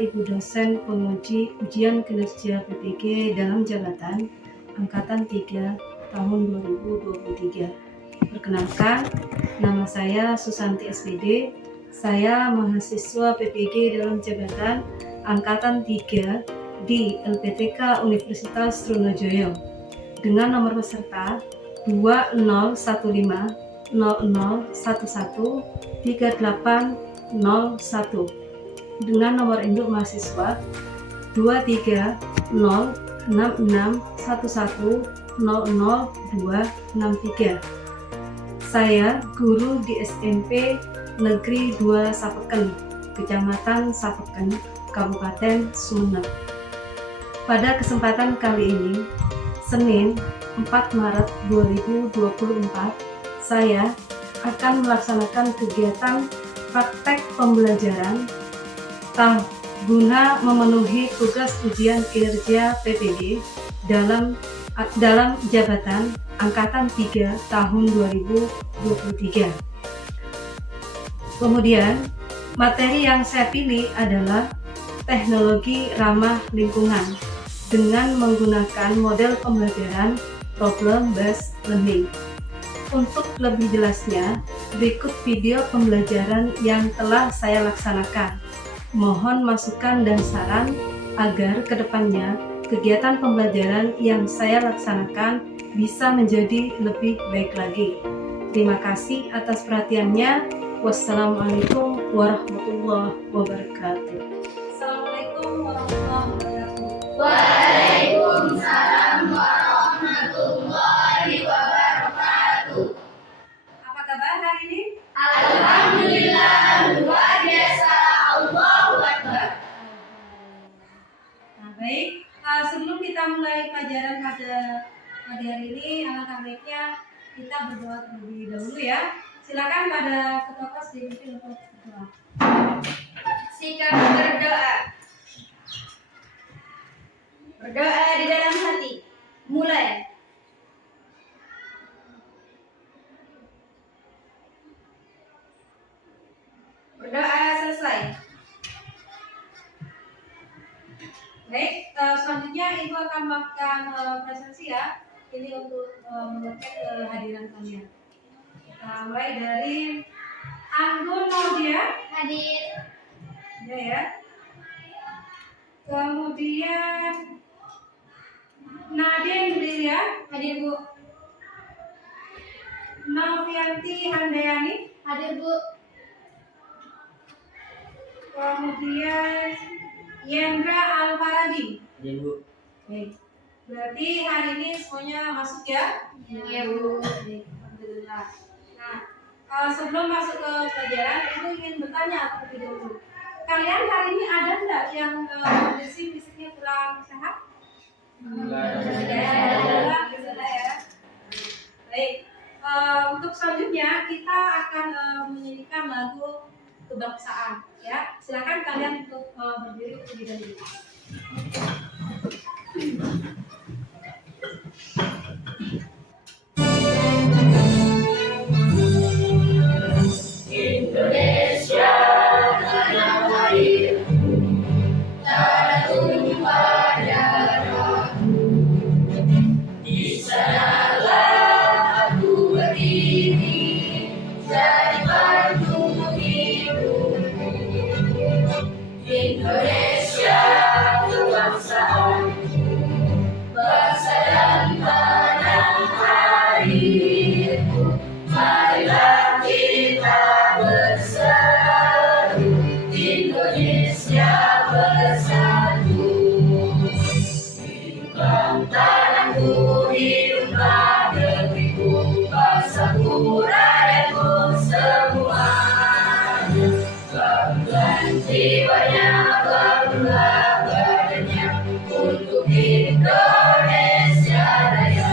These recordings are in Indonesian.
Ibu dosen penguji ujian kinerja PPG dalam jabatan Angkatan 3 tahun 2023. Perkenalkan, nama saya Susanti SPD. Saya mahasiswa PPG dalam jabatan Angkatan 3 di LPTK Universitas Trunojoyo dengan nomor peserta 2015 0011 3801 dengan nomor induk mahasiswa 230661100263. Saya guru di SMP Negeri 2 Sapeken, Kecamatan Sapeken, Kabupaten Sumeneb. Pada kesempatan kali ini, Senin 4 Maret 2024, saya akan melaksanakan kegiatan praktek pembelajaran guna memenuhi tugas ujian kinerja PPG dalam jabatan Angkatan 3 tahun 2023. Kemudian, materi yang saya pilih adalah teknologi ramah lingkungan dengan menggunakan model pembelajaran problem based learning. Untuk lebih jelasnya, berikut video pembelajaran yang telah saya laksanakan. Mohon masukan dan saran agar kedepannya kegiatan pembelajaran yang saya laksanakan bisa menjadi lebih baik lagi. Terima kasih atas perhatiannya. Wassalamualaikum warahmatullahi wabarakatuh. Assalamualaikum warahmatullahi wabarakatuh. Waalaikumsalam warahmatullahi wabarakatuh. Apa kabar hari ini? Alhamdulillah, luar biasa. Allahu Akbar. Nah, baik. Sebelum kita mulai pelajaran pada pagi hari ini, alangkah baiknya kita berdoa terlebih dahulu ya. Silakan pada ketua kelas dipimpin untuk berdoa. Sikap berdoa. Berdoa di dalam hati. Mulai. Berdoa selesai. Baik, selanjutnya Ibu akan melakukan presentasi ya. Ini untuk mengecek kehadiran kalian. Kita mulai dari Anggun Maudia. Hadir. Ya. Kemudian Nadine Lilia. Hadir, Bu. Novianti Handayani. Hadir, Bu. Kemudian Yendra Alfaradi. Iya, Bu. Baik. Berarti hari ini semuanya masuk ya? Iya, Bu. Baik, alhamdulillah. Nah, sebelum masuk ke pelajaran, Ibu ingin bertanya terlebih dahulu. Kalian hari ini ada enggak yang kondisi fisiknya kurang sehat? Enggak Ada ya. Baik. Untuk selanjutnya kita akan menyanyikan lagu kebangsaan ya. Silakan kalian untuk berdiri terlebih dahulu. Indonesia tanah airku, tanah tumpah darahku. Di sanalah aku berdiri, jadi pandu hidupku. Indonesia kebangsaanku, bangsa dan tanah airku. Marilah kita bersatu, Indonesia bersatu. Hiduplah tanahku, hiduplah negeriku, bangsaku, rakyatku semuanya. Bangun jiwanya, bangunlah badannya untuk Indonesia Raya.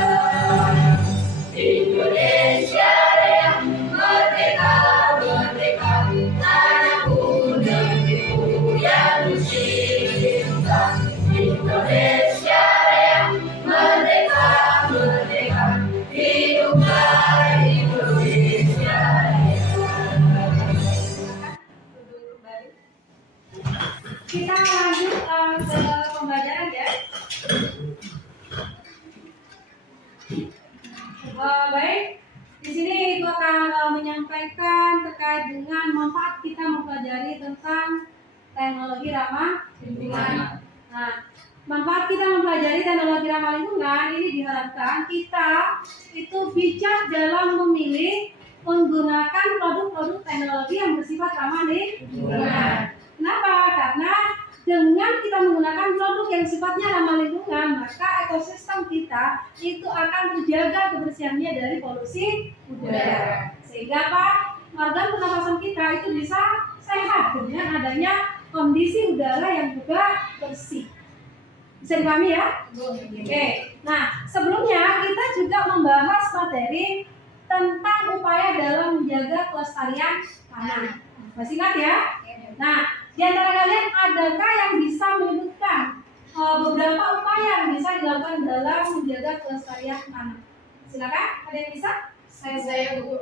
Indonesia Raya, merdeka, merdeka, tanahku, negeriku yang kucinta. Indonesia Raya, merdeka, merdeka, hiduplah Indonesia Raya. Kita pembelajaran ya. Baik, di sini Ibu akan menyampaikan terkait dengan manfaat kita mempelajari tentang teknologi ramah lingkungan. Nah, manfaat kita mempelajari teknologi ramah lingkungan ini diharapkan kita itu bijak dalam memilih menggunakan produk-produk teknologi yang bersifat ramah lingkungan. Kenapa? Karena dengan kita menggunakan produk yang sifatnya ramah lingkungan, maka ekosistem kita itu akan terjaga kebersihannya dari polusi udara. Sehingga apa? Organ pernapasan kita itu bisa sehat dengan adanya kondisi udara yang juga bersih. Bisa dipahami ya? Oke. Nah, sebelumnya kita juga membahas materi tentang upaya dalam menjaga kelestarian tanah. Masih ingat ya? Nah, di antara kalian adakah yang bisa menyebutkan beberapa upaya yang bisa dilakukan dalam menjaga kelestarian tanah? Silakan, ada yang bisa? Saya Bu.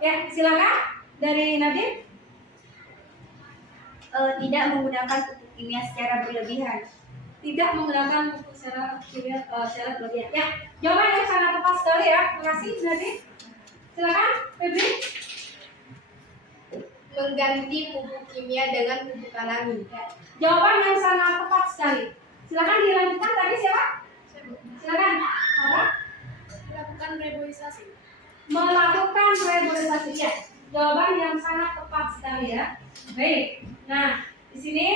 Ya, silakan dari Nadim. Tidak menggunakan pupuk kimia secara berlebihan. Tidak menggunakan pupuk secara kimia secara berlebihan. Ya, jawaban yang sangat tepat sekali ya. Terima kasih Nadim. Silakan, Febri. Mengganti pupuk kimia dengan pupuk alami. Ya, jawaban yang sangat tepat sekali. Silakan dilanjutkan tadi siapa? Silakan. Apa? Melakukan reboisasi. Melakukan reboisasi ya. Jawaban yang sangat tepat sekali ya. Baik. Nah, di sini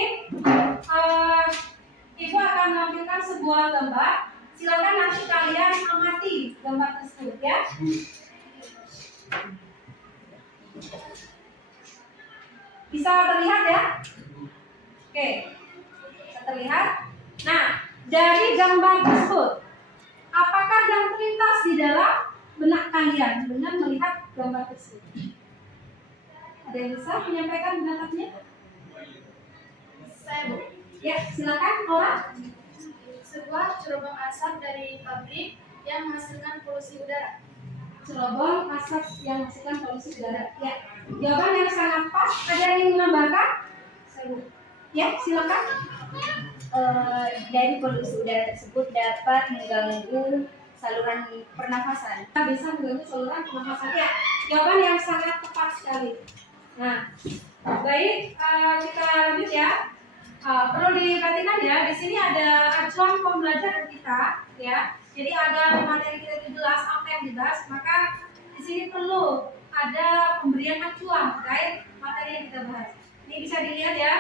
Ibu akan menampilkan sebuah gambar. Silakan nanti kalian amati gambar tersebut ya. Bisa terlihat ya? Oke. Bisa terlihat. Nah, dari gambar tersebut, apakah yang terlintas di dalam benak kalian dengan melihat gambar tersebut? Ada yang bisa menyampaikan pendapatnya? Saya Bu. Ya, silakan Nora. Sebuah cerobong asap dari pabrik yang menghasilkan polusi udara. Cerobong asap yang menghasilkan polusi udara. Ya, jawaban yang sangat pas. Ada yang ingin menambahkan? Ya, silakan. Dari polusi udara tersebut dapat mengganggu saluran pernafasan. Kita bisa mengganggu saluran pernafasan. Ya, jawaban yang sangat tepat sekali. Nah, baik, kita lanjut ya. Perlu diperhatikan ya, di sini ada acuan pembelajaran kita, ya. Jadi ada materi kita 17 apa yang dibahas, maka di sini perlu ada pemberian acuan terkait materi yang kita bahas. Ini bisa dilihat ya.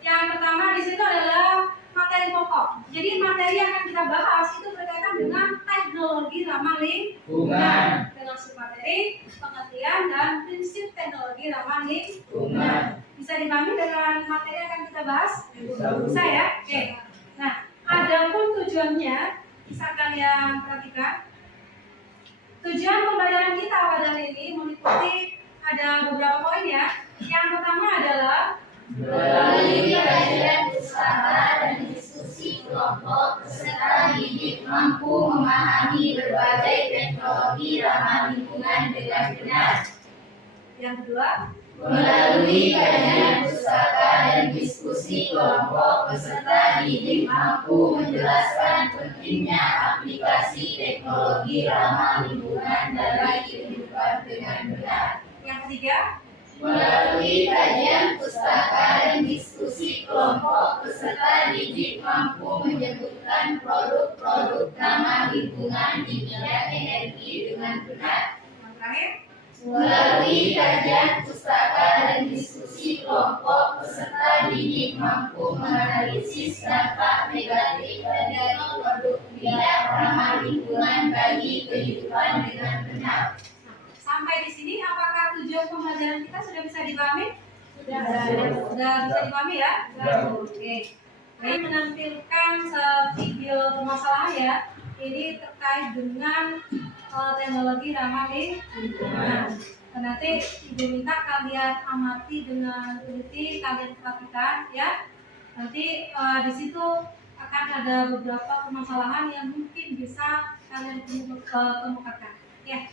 Yang pertama di situ adalah materi pokok. Jadi materi yang akan kita bahas itu berkaitan dengan teknologi ramah lingkungan. Dengan materi, pengertian dan prinsip teknologi ramah lingkungan. Bisa dipahami dengan materi yang akan kita bahas? Bisa ya? Oke. Nah, adapun tujuannya bisa kalian perhatikan. Tujuan pembelajaran kita pada hari ini meliputi ada beberapa poin ya. Yang pertama adalah melalui kajian pustaka dan diskusi kelompok, peserta didik mampu memahami berbagai teknologi ramah lingkungan dengan benar. Yang kedua, melalui kajian pustaka dan diskusi kelompok, peserta didik mampu menjelaskan pentingnya aplikasi teknologi ramah lingkungan dalam kehidupan dengan benar. yang ketiga, melalui kajian pustaka dan diskusi kelompok, peserta didik mampu menyebutkan produk-produk ramah lingkungan di bidang energi dengan benar. yang terakhir, melalui kajian pustaka dan diskusi kelompok, peserta didik mampu menganalisis dampak negatif dari produk bidang ramah lingkungan bagi kehidupan dengan benar. sampai di sini apakah tujuan pembelajaran kita sudah bisa dipahami? Sudah bisa dipahami ya? Oke. Saya menampilkan video permasalahan ya. Ini terkait dengan teknologi ramah lingkungan. Nanti Ibu minta kalian amati dengan teliti, kalian perhatikan ya. Nanti di situ akan ada beberapa permasalahan yang mungkin bisa kalian kemukakan. Ya.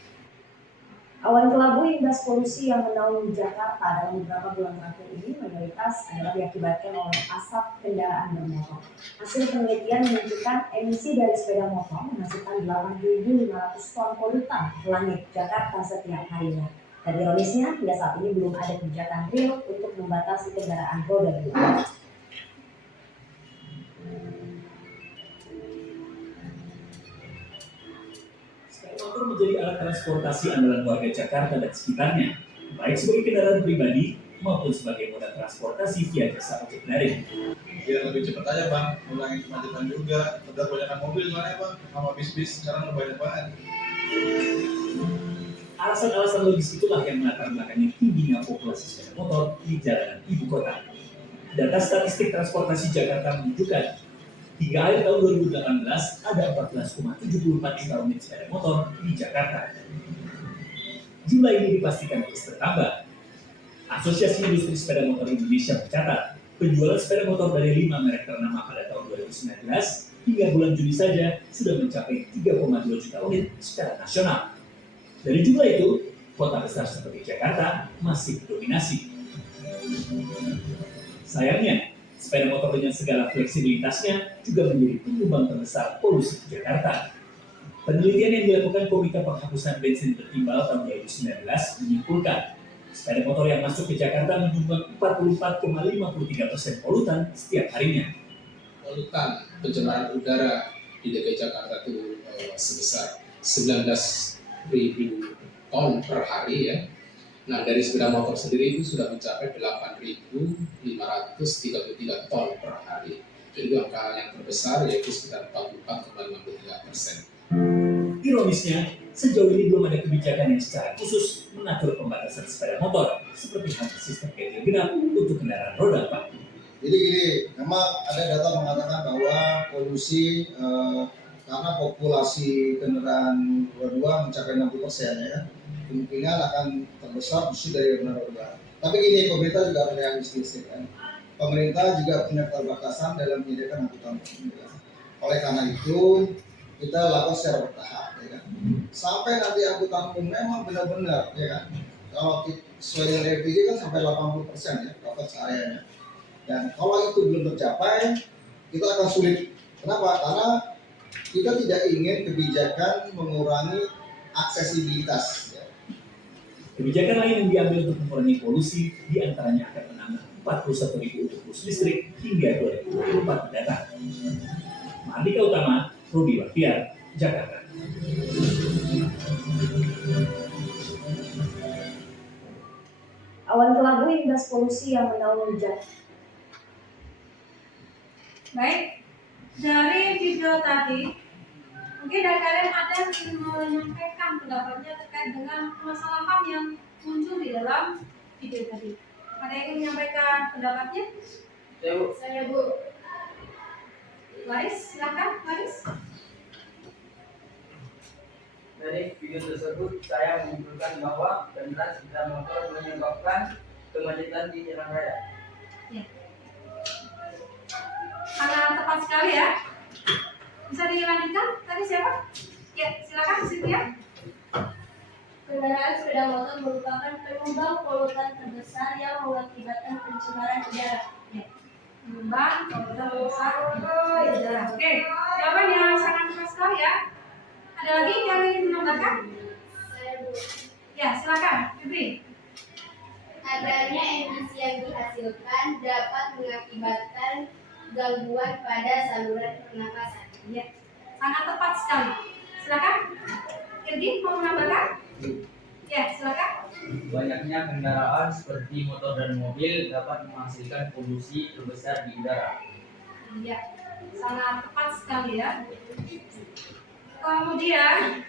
Awan kelabu imbas polusi yang menaungi Jakarta dalam beberapa bulan terakhir ini mayoritas adalah diakibatkan oleh asap kendaraan bermotor. Hasil penelitian menunjukkan emisi dari sepeda motor menghasilkan 8.500 ton polutan ke langit Jakarta setiap harinya. Dan ironisnya, hingga saat ini belum ada kebijakan real untuk membatasi kendaraan roda 2. Motor menjadi alat transportasi andalan warga Jakarta dan sekitarnya, baik sebagai kendaraan pribadi maupun sebagai moda transportasi via jasa ojek daring. Biar lebih cepat aja bang, mengurangi kemacetan juga. Udah kebanyakan mobil soalnya bang, sama bis-bis sekarang udah banyak banget. Alasan-alasan logis itulah yang melatar belakangi tingginya populasi sepeda motor di jalanan ibu kota. Data statistik transportasi Jakarta menunjukkan hingga akhir tahun 2018 ada 14,74 juta unit sepeda motor di Jakarta. Jumlah ini dipastikan terus bertambah. Asosiasi Industri Sepeda Motor Indonesia mencatat penjualan sepeda motor dari 5 merek ternama pada tahun 2019 hingga bulan Juni saja sudah mencapai 3,2 juta unit secara nasional. Dari jumlah itu, kota besar seperti Jakarta masih didominasi. Sayangnya, sepeda motor dengan segala fleksibilitasnya juga menjadi penyumbang terbesar polusi di Jakarta. Penelitian yang dilakukan Komite Penghapusan Bensin Bertimbal tahun 2019 menyimpulkan sepeda motor yang masuk ke Jakarta menyumbang 44,53% polutan setiap harinya. Polutan pencemaran udara di DKI Jakarta itu sebesar 19.000 ton per hari ya. Nah, dari sepeda motor sendiri itu sudah mencapai 8.533 ton per hari. Jadi angka yang terbesar yaitu sekitar 44,53%. Ironisnya, sejauh ini belum ada kebijakan yang secara khusus mengatur pembatasan sepeda motor, seperti halnya sistem ganjil genap untuk kendaraan roda 4. Jadi gini, memang ada data mengatakan bahwa polusi karena populasi kendaraan roda 2 mencapai 60% ya, kemungkinan akan terbesar justru dari kendaraan roda 2. Tapi gini, pemerintah juga harus realistis kan. Pemerintah juga punya keterbatasan dalam menyediakan angkutan umum. Ya. Oleh karena itu, kita lakukan secara bertahap, ya kan. Sampai nanti angkutan umum memang benar-benar, ya kan. Kalau sesuai dengan RPJ kan sampai 80% ya coverage areanya. Dan kalau itu belum tercapai, kita akan sulit. Kenapa? Karena kita tidak ingin kebijakan mengurangi aksesibilitas. Ya. Kebijakan lain yang diambil untuk mengurangi polusi diantaranya akan menambah 41.000 unit bus listrik hingga 2024 mendatang. Mardika Utama, Rudi Bahtiar, Jakarta. Awan kelabu imbas polusi yang menaungi Jakarta. Baik, dari video tadi, mungkin dari kalian ada yang ingin menyampaikan pendapatnya terkait dengan permasalahan yang muncul di dalam video tadi. Ada yang ingin menyampaikan pendapatnya? Saya Bu. Laris, silakan, Laris. Dari video tersebut saya menyimpulkan bahwa benar sepeda motor menyebabkan kemacetan di jalan raya. Ya. Sangat tepat sekali ya. Bisa dilanjutkan? Tadi siapa? Ya, silakan di situ ya. Kendaraan sepeda motor merupakan penyumbang polutan terbesar yang mengakibatkan pencemaran udara. Ya. Penyumbang polutan terbesar udara. Oke, jawaban yang sangat tepat sekali ya. Ada lagi yang ingin menambahkan? Saya Bu. Ya, silakan, Febri. Adanya emisi yang dihasilkan dapat mengakibatkan gangguan pada saluran pernapasan. Ya, sangat tepat sekali. Silakan, Irgi mau menambahkan? Ya, silakan. Banyaknya kendaraan seperti motor dan mobil dapat menghasilkan polusi terbesar di udara. Ya, sangat tepat sekali ya. Kemudian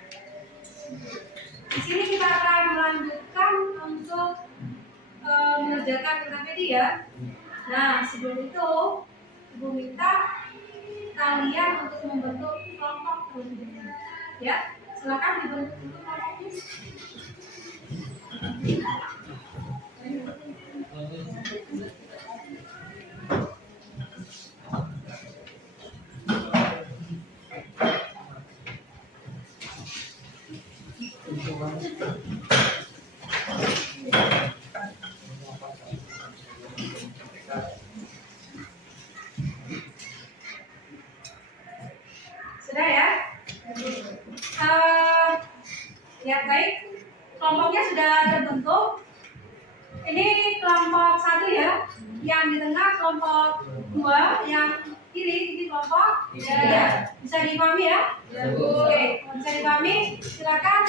di sini kita akan melanjutkan untuk mengerjakan Wikipedia. Nah, sebelum itu Ibu minta kalian untuk membentuk kelompok terlebih dahulu. Ya, silakan dibentuk dulu kelompoknya. di kelompok? Tidak. Bisa dipahami ya? Oke, bisa dipahami. Silakan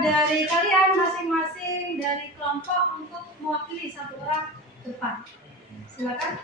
dari kalian masing-masing dari kelompok untuk mewakili satu orang depan. Silakan.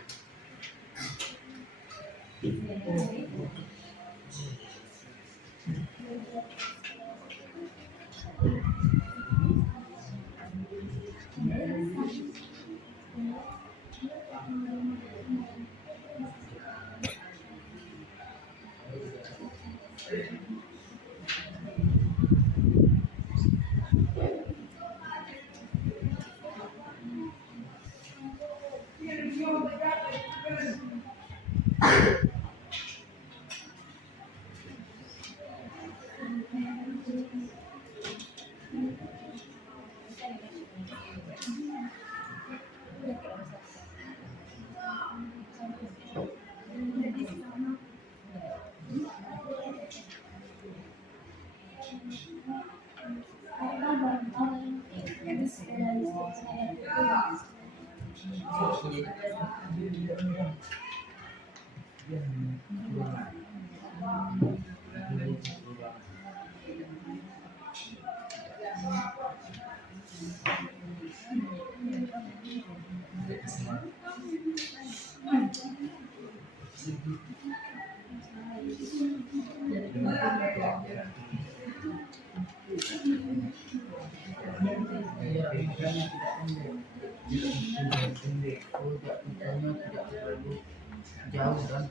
Jauh dan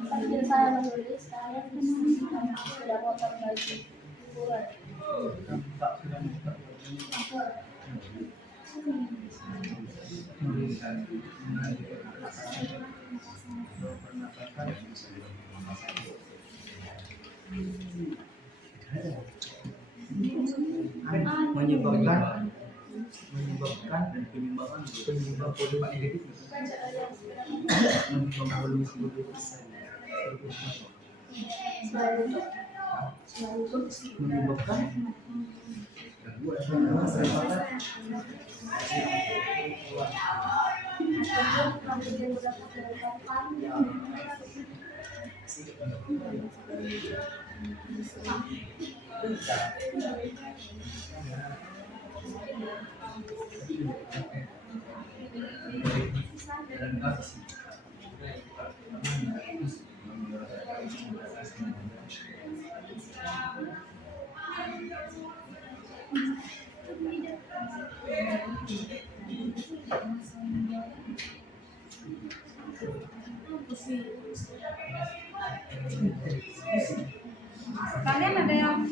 Sambil saya menulis, kalian bisa sudah motor bagi ukuran. menyebabkan penyebab perubahan negatif menyebabkan Kalian ada yang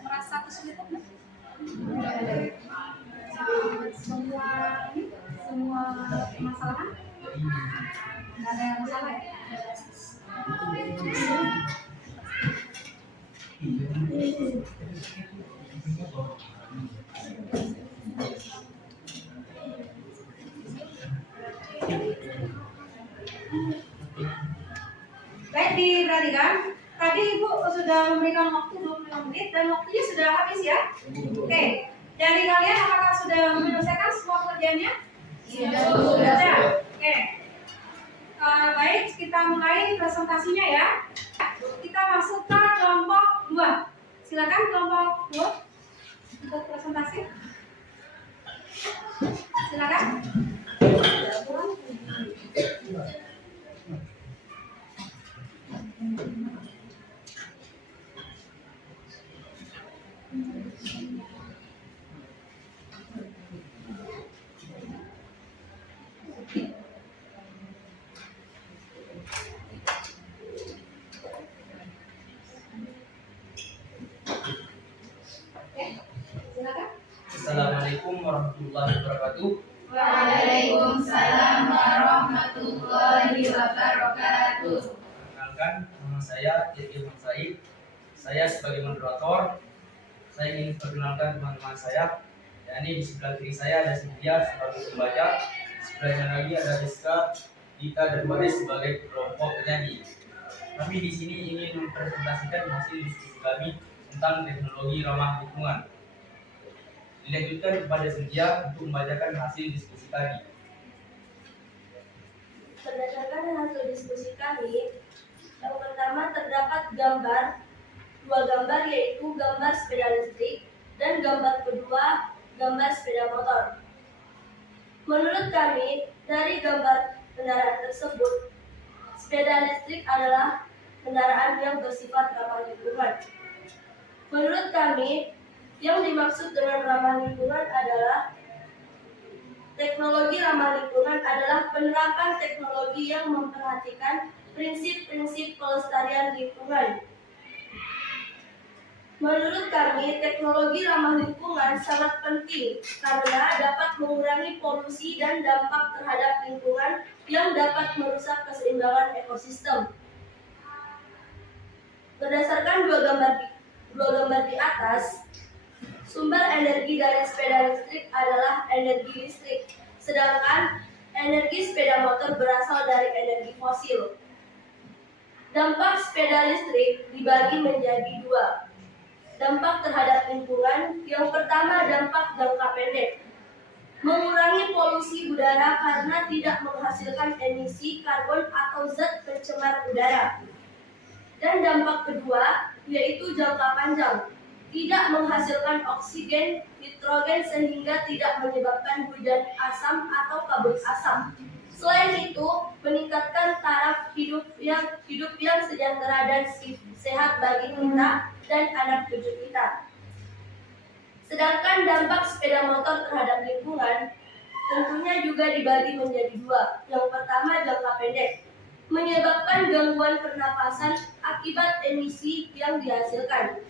merasa kesulitan nggak? Semua permasalahan? Nggak ada yang masalah ya? Baik, diperhatikan. Tadi Ibu sudah memberikan waktu 25 menit dan waktunya sudah habis ya. Oke, dari kalian apakah sudah menyelesaikan semua pekerjaannya? Sudah. Oke. Baik, kita mulai presentasinya ya. Kita masuk ke kelompok 2. Silakan kelompok 2 untuk presentasi. Silakan. Assalamualaikum warahmatullahi wabarakatuh. Waalaikumsalam warahmatullahi wabarakatuh. Perkenalkan, nama saya Irfan Said. Saya sebagai moderator, saya ingin perkenalkan teman-teman saya. Yakni di sebelah kiri saya ada Cynthia sebagai pembaca, Sebelahnya lagi ada Rizka, Dita, dan Baris sebagai kelompok penyanyi. Kami di sini ingin mempresentasikan hasil diskusi kami tentang teknologi ramah lingkungan. Dilanjutkan kepada Senja untuk membacakan hasil diskusi kami. Berdasarkan hasil diskusi kami, yang pertama terdapat dua gambar yaitu gambar sepeda listrik dan gambar kedua gambar sepeda motor. Menurut kami, dari gambar kendaraan tersebut, sepeda listrik adalah kendaraan yang bersifat ramah lingkungan. Menurut kami, yang dimaksud dengan ramah lingkungan adalah teknologi ramah lingkungan adalah penerapan teknologi yang memperhatikan prinsip-prinsip pelestarian lingkungan. Menurut kami, teknologi ramah lingkungan sangat penting karena dapat mengurangi polusi dan dampak terhadap lingkungan yang dapat merusak keseimbangan ekosistem. Berdasarkan dua gambar di atas, sumber energi dari sepeda listrik adalah energi listrik, sedangkan energi sepeda motor berasal dari energi fosil. Dampak sepeda listrik dibagi menjadi dua. Dampak terhadap lingkungan, yang pertama dampak jangka pendek. Mengurangi polusi udara karena tidak menghasilkan emisi karbon atau zat pencemar udara. Dan dampak kedua, yaitu jangka panjang. Tidak menghasilkan oksigen, nitrogen sehingga tidak menyebabkan hujan asam atau kabut asam. Selain itu, meningkatkan taraf hidup yang sejahtera dan sehat bagi kita dan anak cucu kita. Sedangkan dampak sepeda motor terhadap lingkungan tentunya juga dibagi menjadi dua. Yang pertama jangka pendek, menyebabkan gangguan pernapasan akibat emisi yang dihasilkan.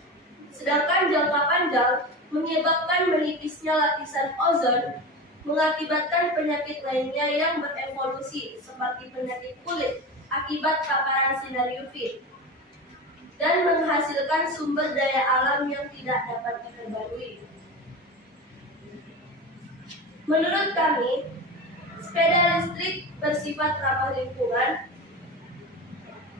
Sedangkan jangka panjang menyebabkan menipisnya lapisan ozon, mengakibatkan penyakit lainnya yang berevolusi seperti penyakit kulit akibat paparan sinar UV dan menghasilkan sumber daya alam yang tidak dapat diperbarui. Menurut kami, sepeda listrik bersifat ramah lingkungan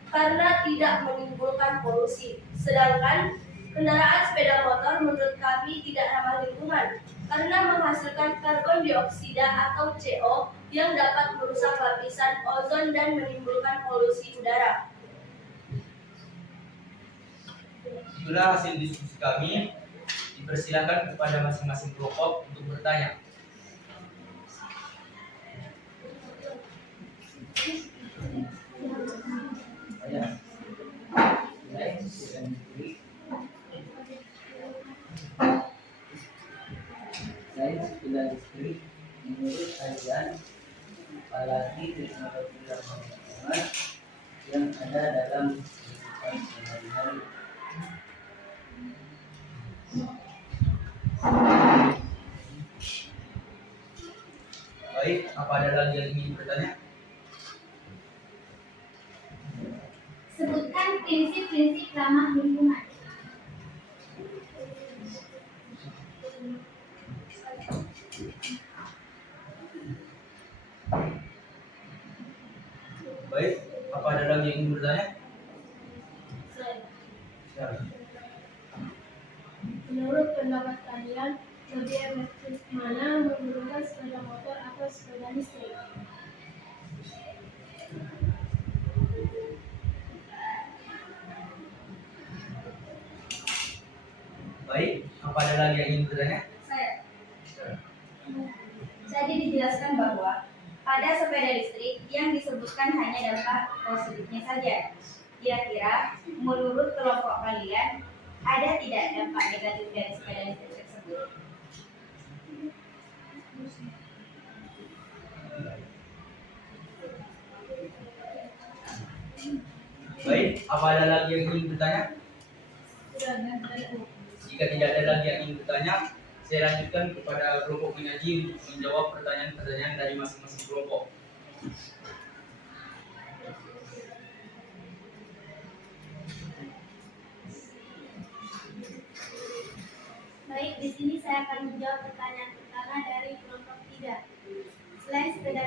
karena tidak menimbulkan polusi, sedangkan kendaraan sepeda motor menurut kami tidak ramah lingkungan karena menghasilkan karbon dioksida atau CO yang dapat merusak lapisan ozon dan menimbulkan polusi udara. Itulah hasil diskusi kami. Dipersilakan kepada masing-masing kelompok untuk bertanya. Selain sepeda listrik, menurut kajian, apalagi teknologi ramah lingkungan yang ada dalam kehidupan sehari-hari. Baik, apa ada lagi yang ingin bertanya? Sebutkan prinsip-prinsip ramah lingkungan. Baik, apa ada lagi yang ingin bertanya? Menurut pendapat kalian, lebih efektif mana menggunakan sepeda motor atau sepeda listrik? Baik, apa ada lagi yang ingin bertanya? Jadi dijelaskan bahwa pada sepeda listrik yang disebutkan hanya dampak positifnya saja. Kira-kira menurut kelompok kalian ada tidak dampak negatif dari sepeda listrik tersebut? Baik, apa ada lagi yang ingin bertanya? Jika tidak ada lagi yang ingin bertanya, saya lanjutkan kepada kelompok penyaji untuk menjawab pertanyaan-pertanyaan dari masing-masing kelompok. Baik, di sini saya akan menjawab pertanyaan pertama dari kelompok 3. Selain sepeda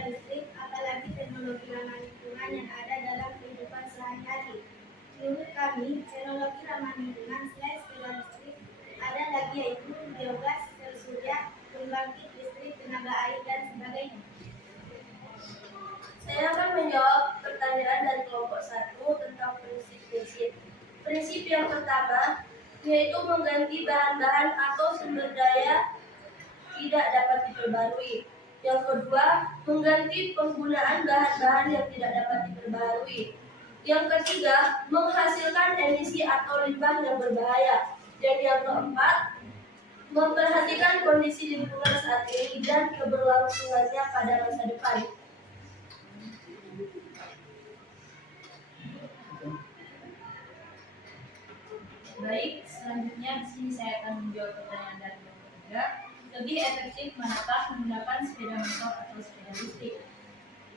tantangan yang ada dalam kehidupan sehari-hari. Menurut kami, teknologi ramah lingkungan selain sepeda listrik, ada lagi yaitu biogas, sel surya, pembangkit listrik, tenaga air, dan sebagainya. Saya akan menjawab pertanyaan dari kelompok 1 tentang prinsip-prinsip. Prinsip yang pertama yaitu mengganti bahan-bahan atau sumber daya tidak dapat diperbarui. Yang kedua, mengganti penggunaan bahan-bahan yang tidak dapat diperbarui. Yang ketiga, menghasilkan emisi atau limbah yang berbahaya. Dan yang keempat, memperhatikan kondisi lingkungan saat ini dan keberlangsungannya pada masa depan. Baik, selanjutnya di sini saya akan menjawab pertanyaan dari kelompok 3. Lebih efektif manakah menggunakan sepeda motor atau sepeda listrik?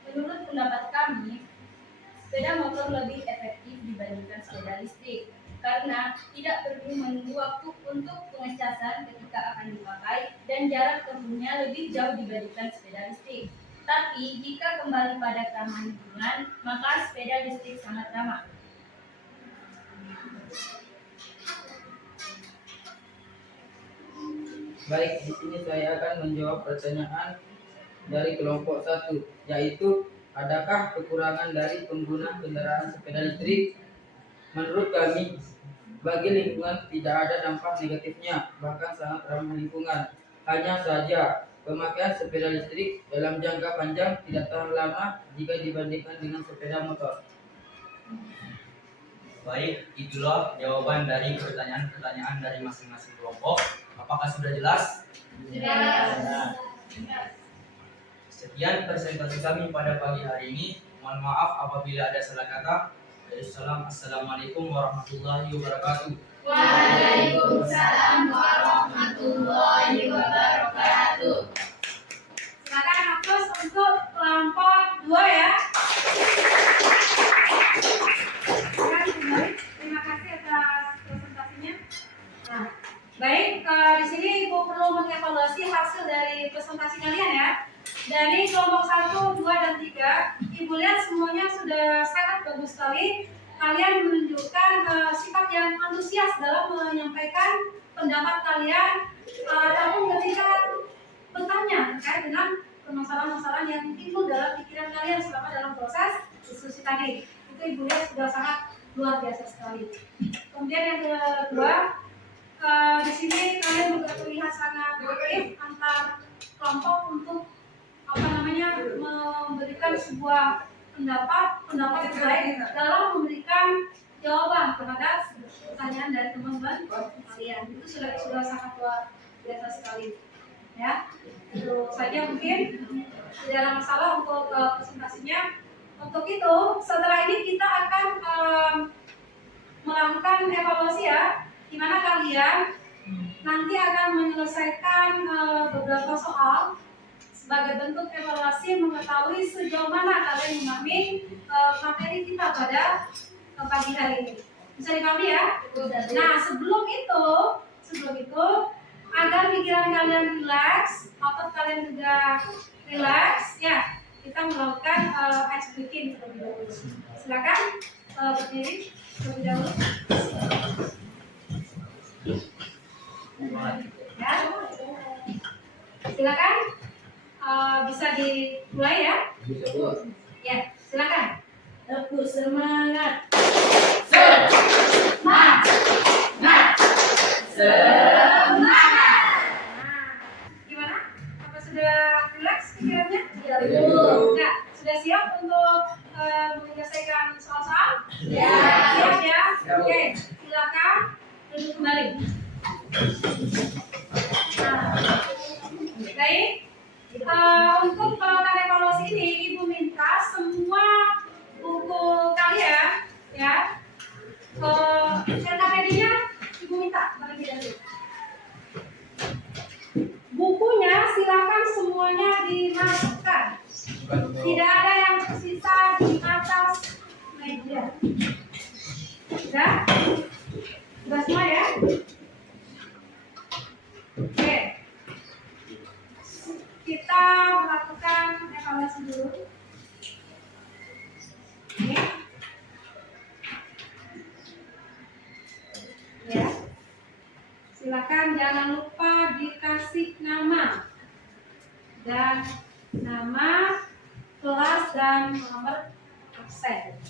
Menurut pendapat kami, sepeda motor lebih efektif dibandingkan sepeda listrik karena tidak perlu menunggu waktu untuk pengecasan ketika akan dipakai dan jarak tempuhnya lebih jauh dibandingkan sepeda listrik. Tapi jika kembali pada ramah lingkungan, maka sepeda listrik sangat ramah. Baik, di sini saya akan menjawab pertanyaan dari kelompok 1, yaitu adakah kekurangan dari pengguna kendaraan sepeda listrik? Menurut kami, bagi lingkungan tidak ada dampak negatifnya, bahkan sangat ramah lingkungan. Hanya saja, pemakaian sepeda listrik dalam jangka panjang tidak tahan lama jika dibandingkan dengan sepeda motor. Baik, itulah jawaban dari pertanyaan-pertanyaan dari masing-masing kelompok. Apakah sudah jelas? Sudah. Sekian presentasi kami pada pagi hari ini. Mohon maaf apabila ada salah kata. Assalamualaikum warahmatullahi wabarakatuh. Waalaikumsalam warahmatullahi wabarakatuh. Silakan aplaus untuk kelompok 2 ya. Terima kasih atas presentasinya. Nah, baik, di sini Ibu perlu mengevaluasi hasil dari presentasi kalian ya. Dari kelompok 1, 2, dan 3, Ibu lihat semuanya sudah sangat bagus sekali. Kalian menunjukkan sifat yang antusias dalam menyampaikan pendapat kalian, ataupun ketika bertanya terkait dengan permasalahan-permasalahan yang timbul dalam pikiran kalian selama dalam proses diskusi tadi. Itu Ibu lihat sudah sangat luar biasa sekali. Kemudian yang kedua, di sini kalian juga terlihat sangat aktif antar kelompok untuk memberikan sebuah pendapat terbaik dalam memberikan jawaban terhadap pertanyaan dari teman-teman kalian. Itu sudah sangat luar biasa sekali. Ya, itu saja mungkin tidak ada masalah untuk presentasinya. Untuk itu, setelah ini kita akan melakukan evaluasi ya, di mana kalian nanti akan menyelesaikan beberapa soal sebagai bentuk evaluasi mengetahui sejauh mana kalian memahami materi kita pada pagi hari ini. Bisa dipahami ya? Nah, sebelum itu agar pikiran kalian rileks, otot kalian juga rileks, ya kita melakukan ice breaking terlebih dahulu. Silakan berdiri terlebih dahulu. Ya, silakan bisa dimulai ya. Ya, silakan. Teguh semangat. Gimana? Apa sudah rileks pikirannya? Ya, Nah, sudah siap untuk menyelesaikan soal-soal? Ya. Siap ya? Oke, silakan duduk kembali. Nah, baik. Untuk peralatan evaluasi ini, Ibu minta semua buku kalian, ya, LKPD-nya Ibu minta terlebih dahulu. Bukunya silakan semuanya dimasukkan. Tidak ada yang tersisa di atas meja. Sudah? Sudah semua ya? Oke. Kita melakukan evaluasi dulu. silakan jangan lupa dikasih nama dan nama, kelas dan nomor absen.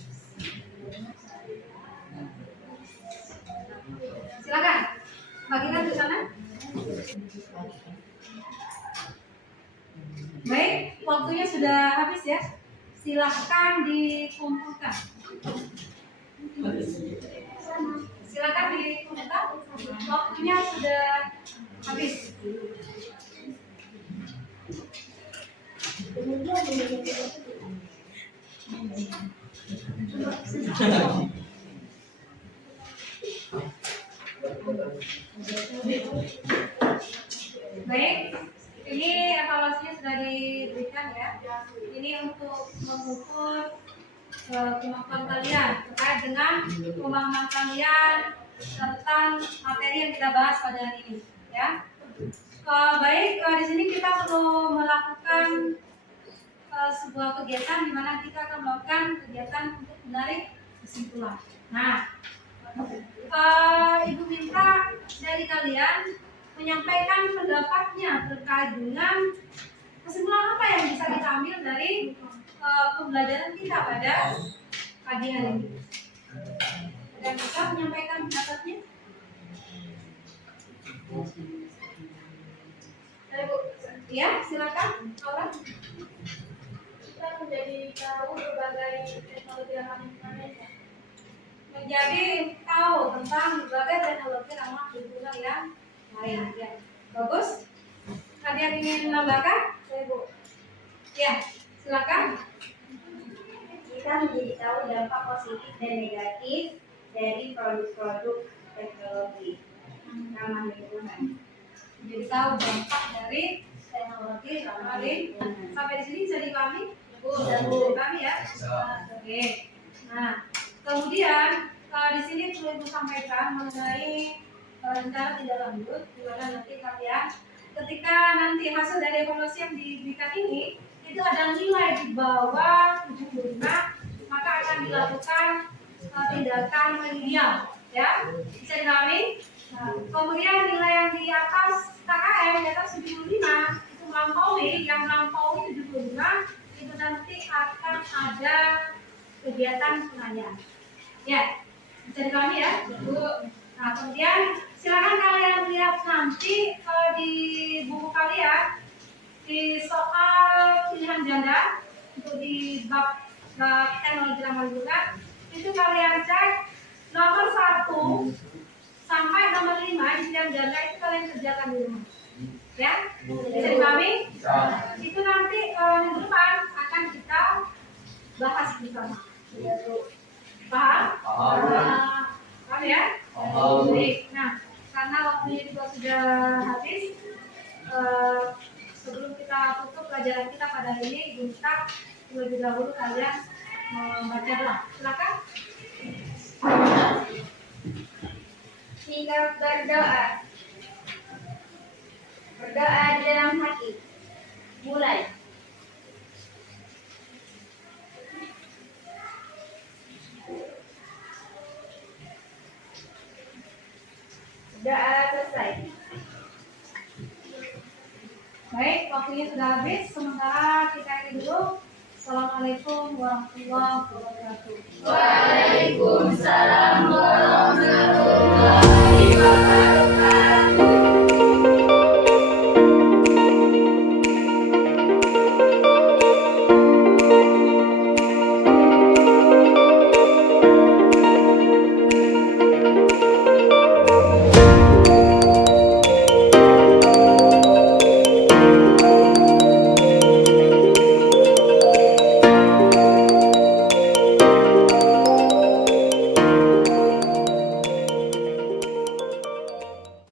Silakan, bagikan ke sana. Baik, waktunya sudah habis ya. Silakan dikumpulkan. Silakan dikumpulkan. Waktunya sudah habis. Baik, ini evaluasinya sudah diberikan ya. Ini untuk mengukur kemampuan kalian terkait dengan pemahaman kalian tentang materi yang kita bahas pada hari ini ya. Baik, di sini kita perlu melakukan sebuah kegiatan di mana kita akan melakukan kegiatan untuk menarik kesimpulan. Nah, Ibu minta dari kalian menyampaikan pendapatnya terkait dengan kesimpulan apa yang bisa kita ambil dari pembelajaran kita pada pagi hari ini. Dan bisa menyampaikan pendapatnya? Ya, silakan, Aura. Kita menjadi tahu berbagai teknologi ramah lingkungan. Menjadi tahu tentang berbagai teknologi ramah lingkungan yang lain. Ya, bagus. Ada yang ingin menambahkan? Bu. Ya, silakan. Kita menjadi tahu dampak positif dan negatif dari produk-produk teknologi ramah lingkungan. Jadi tahu dampak dari teknologi ramah lingkungan. Sampai di sini bisa dipahami? Bisa dipahami ya? Oke. Nah, kemudian di sini perlu Ibu sampaikan mengenai rencana tindak lanjut di mana nanti kalian ketika nanti hasil dari evaluasi yang diberikan ini itu ada nilai di bawah 75, maka akan dilakukan tindakan remedial ya. Bisa dipahami? Nah, kemudian nilai yang di atas KKM di atas 75 itu melampaui, yang melampaui 75 itu nanti akan ada kegiatan pengajian. Ya, bisa dipahami ya, Bu. Nah, kemudian silakan kalian lihat nanti di buku kalian di soal pilihan ganda untuk di bab teknologi ramah lingkungan itu kalian cek nomor 1 sampai nomor 5 di pilihan ganda itu kalian kerjakan di rumah. Ya, bisa dipahami? Itu nanti minggu depan akan kita bahas bersama. Paham? Paham ya? Baik. Nah, karena waktunya juga sudah habis, sebelum kita tutup pelajaran kita pada hari ini, Ibu minta terlebih dahulu kalian membaca doa. Silakan. Sikap berdoa. Berdoa di dalam hati. Mulai. Doa selesai. Baik, waktunya sudah habis. Sementara kita ini dulu. Assalamualaikum warahmatullahi wabarakatuh. Waalaikumsalam warahmatullahi wabarakatuh.